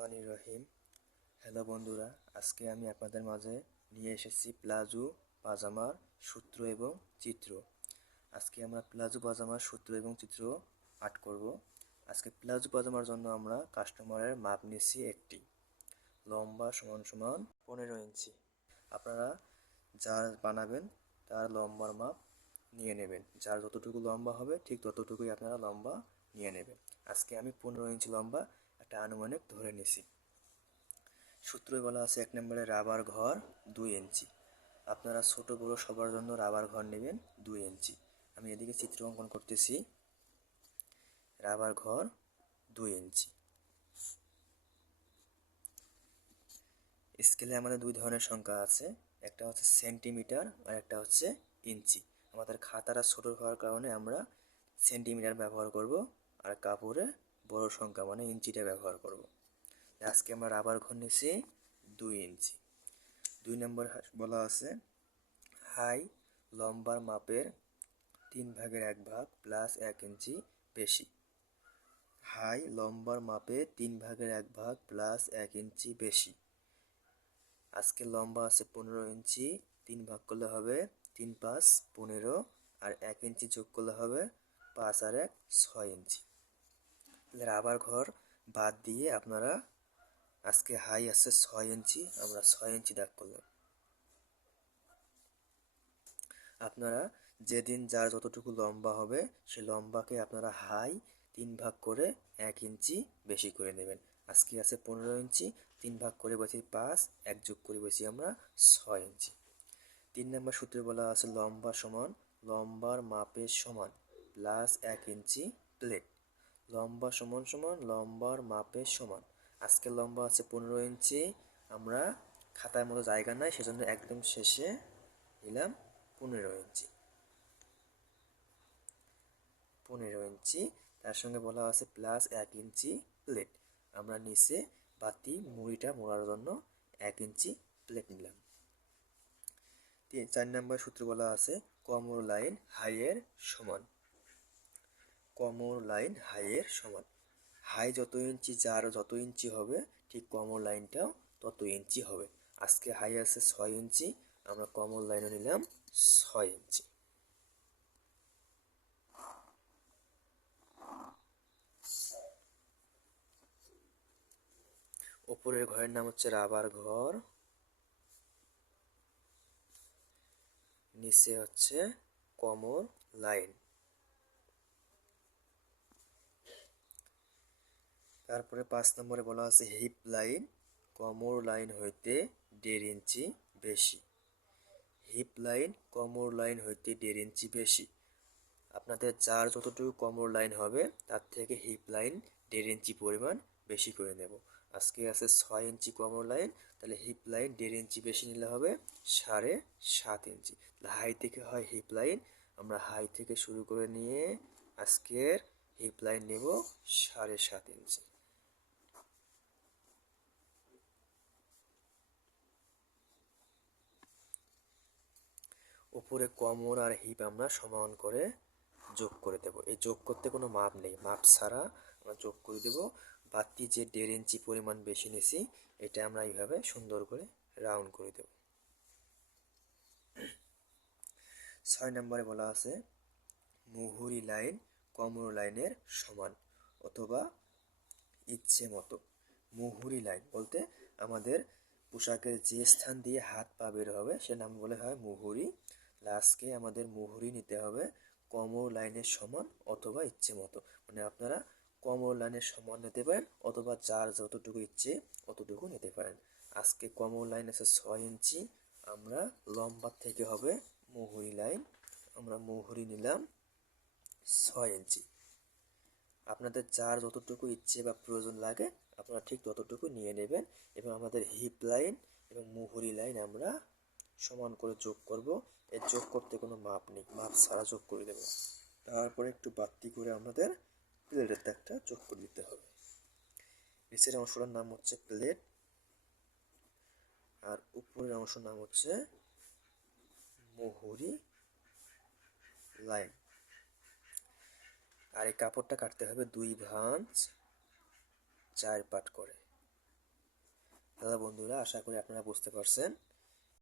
রহমানির রহিম। হ্যালো বন্ধুরা, আজকে আমি আপনাদের মাঝে নিয়ে এসেছি প্লাজো পাজামার সূত্র এবং চিত্র। আজকে আমরা প্লাজো পাজামার সূত্র এবং চিত্র আর্ট করব। আজকে প্লাজো পাজামার জন্য আমরা কাস্টমারের মাপ নিচ্ছি একটি লম্বা সমান সমান 15 ইঞ্চি। আপনারা যার বানাবেন তার লম্বার মাপ নিয়ে নেবেন। যার যতটুকু লম্বা হবে ঠিক ততটুকুই আপনারা লম্বা নিয়ে নেবেন। আজকে আমি 15 ইঞ্চি লম্বা একটা আনুমানিক ধরে নিছি। সূত্রে বলা আছে 1 নম্বরে রাবার ঘর 2 ইঞ্চি। আপনারা ছোট বড় সবার জন্য রাবার ঘর নেবেন 2 ইঞ্চি। আমি এদিকে চিত্র অঙ্কন করতেছি। রাবার ঘর 2 ইঞ্চি। স্কেলে আমাদের দুই ধরনের সংখ্যা আছে, একটা হচ্ছে সেন্টিমিটার আর একটা হচ্ছে ইঞ্চি। আমাদের খাতাটা ছোট হওয়ার কারণে আমরা সেন্টিমিটার ব্যবহার করব, আর কাপড়ে বড় সংখ্যা মানে ইঞ্চিটা ব্যবহার করব। আজকে আমরা রাবার ঘর নিয়েছি 2 ইঞ্চি। 2 নম্বর বলা আছে হাই লম্বার মাপের 3/1 প্লাস 1 ইঞ্চি বেশি। হাই লম্বার মাপে 3/1 প্লাস 1 ইঞ্চি বেশি। আজকে লম্বা আছে 15 ইঞ্চি, 3 ভাগ করলে হবে 3 × 5 = 15, আর 1 ইঞ্চি যোগ করলে হবে 5 আর 1 6 ইঞ্চি। রাবার ঘর বাদ দিয়ে আপনারা আজকে হাই আছে 6 ইঞ্চি, আমরা 6 ইঞ্চি দাগ করলাম। আপনারা যেদিন যার যতটুকু লম্বা হবে সে লম্বাকে আপনারা হাই 3 ভাগ করে 1 ইঞ্চি বেশি করে নেবেন। আজকে আছে 15 ইঞ্চি, 3 ভাগ করে বসি 5, 1 যোগ করে বসি আমরা 6 ইঞ্চি। 3 নম্বর সূত্রে বলা আছে লম্বা সমান লম্বার মাপের সমান প্লাস 1 ইঞ্চি প্লেট। লম্বা সমান সমান লম্বার মাপের সমান। আজকে লম্বা আছে 15 ইঞ্চি, আমরা খাতার মতো জায়গা নাই সেজন্য একদম শেষে নিলাম 15 ইঞ্চি। 15 ইঞ্চি, তার সঙ্গে বলা আছে প্লাস 1 ইঞ্চি প্লেট। আমরা নিচে বাতি মুড়িটা মোড়ার জন্য 1 ইঞ্চি প্লেট নিলাম। 4 নম্বর সূত্র বলা আছে কোমর লাইন হাইয়ের সমান। কোমর লাইন হাইয়ের সমান। হাই যত ইঞ্চি যার যত ইঞ্চি হবে ঠিক কোমর লাইনটাও তত ইঞ্চি হবে। আজকে হাই আছে 6 ইঞ্চি, আমরা কোমর লাইনও নিলাম 6 ইঞ্চি। উপরের ঘরের নাম হচ্ছে রাবার ঘর, নিচে হচ্ছে কোমর লাইন। তারপরে 5 নম্বরে বলা আছে হিপ লাইন কোমর লাইন হইতে 1.5 ইঞ্চি বেশি। হিপ লাইন কোমর লাইন হইতে 1.5 ইঞ্চি বেশি। আপনাদের যার যতটুকু কোমর লাইন হবে তার থেকে হিপ লাইন 1.5 ইঞ্চি পরিমাণ বেশি করে নেব। আজকে আছে 6 ইঞ্চি কোমর লাইন, তাহলে হিপ লাইন 1.5 ইঞ্চি বেশি নিলে হবে 7.5 ইঞ্চি। হাই থেকে হয় হিপ লাইন, আমরা হাই থেকে শুরু করে নিয়ে আজকের হিপ লাইন নেব 7.5 ইঞ্চি। উপরে কোমর আর হিপ আমরা সমান করে যোগ করে দেব। এই যোগ করতে কোনো মাপ নেই, মাপ ছাড়া আমরা যোগ করে দেব। বাতি যে 1.5 ইঞ্চি পরিমাণ বেশি নিয়েছি এটা আমরা এইভাবে সুন্দর করে রাউন্ড করে দেব। 6 নম্বরে বলা আছে মুহুরি লাইন কোমর লাইনের সমান অথবা ইচ্ছে মতো। মুহুরি লাইন বলতে আমাদের পোশাকের যে স্থান দিয়ে হাত পা বের হবে সে নাম বলে হয় মুহুরি। লাস্টকে আমাদের মুহুরি নিতে হবে কোমর লাইনের সমান অথবা ইচ্ছে মতো। মানে আপনারা কোমর লাইনের সমান নিতে পারেন অথবা যার যতটুকু ইচ্ছে অতটুকু নিতে পারেন। আজকে কোমর লাইন আছে 6 ইঞ্চি, আমরা লম্বা থেকে হবে মুহুরি লাইন, আমরা মুহুরি নিলাম 6 ইঞ্চি। আপনাদের যার যতটুকু ইচ্ছে বা প্রয়োজন লাগে আপনারা ঠিক ততটুকু নিয়ে নেবেন। এবং আমাদের হিপ লাইন এবং মুহুরি লাইন আমরা সমান করে যোগ করব। এই যোগ করতে কোনো মাপ নেই, মাপ ছাড়া যোগ করে দেব। তারপরে একটু বাড়তি করে আমাদের প্লেটের দাগটা যোগ করে দিতে হবে। নিচের অংশটার নাম হচ্ছে প্লেট আর উপরের অংশের নাম হচ্ছে মুহুরি লাইন। আর এই কাপড়টা কাটতে হবে 2 ভাঁজ 4 পাট করে। দাদা বন্ধুরা, আশা করি আপনারা বুঝতে পারছেন।